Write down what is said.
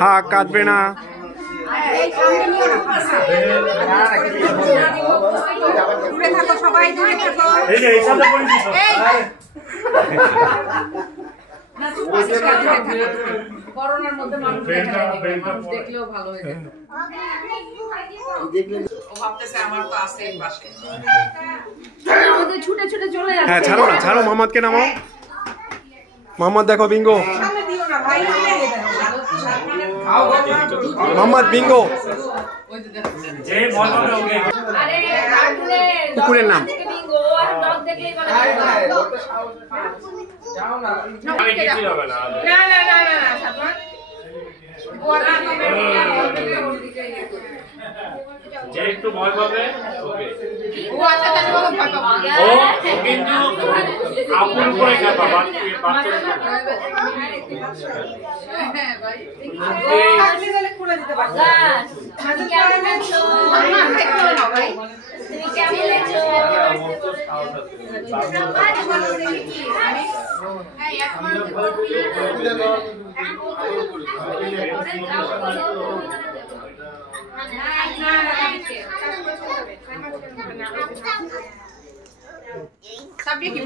হ্যাঁ কাঁদবে না। করোনার মধ্যে মানুষ দেখলেও ভালো হয়ে যেত। ও ভাবতেছে আমার তো আছে পাশে। আমাদের ছুটে ছুটে চলে যাচ্ছে। হ্যাঁ ছাড়ো না, ছাড়ো মোহাম্মদকে নামাও। মোহাম্মদ দেখো বিঙ্গো, মোহাম্মদ বিঙ্গো। কুকুরের নাম যে একটু ভয় পাবে ওকে ও আচ্ছা তাহলে ও ভয় পাবে ও কিন্তু আপুর উপরে খেপা হ্যাঁ ভাই আপনি গেলে খুলে দিতে পারবেন। আমি কেমন আছো না দেখো না ভাই তুমি কেমন আছো এই এখন সাবজেক্ট কি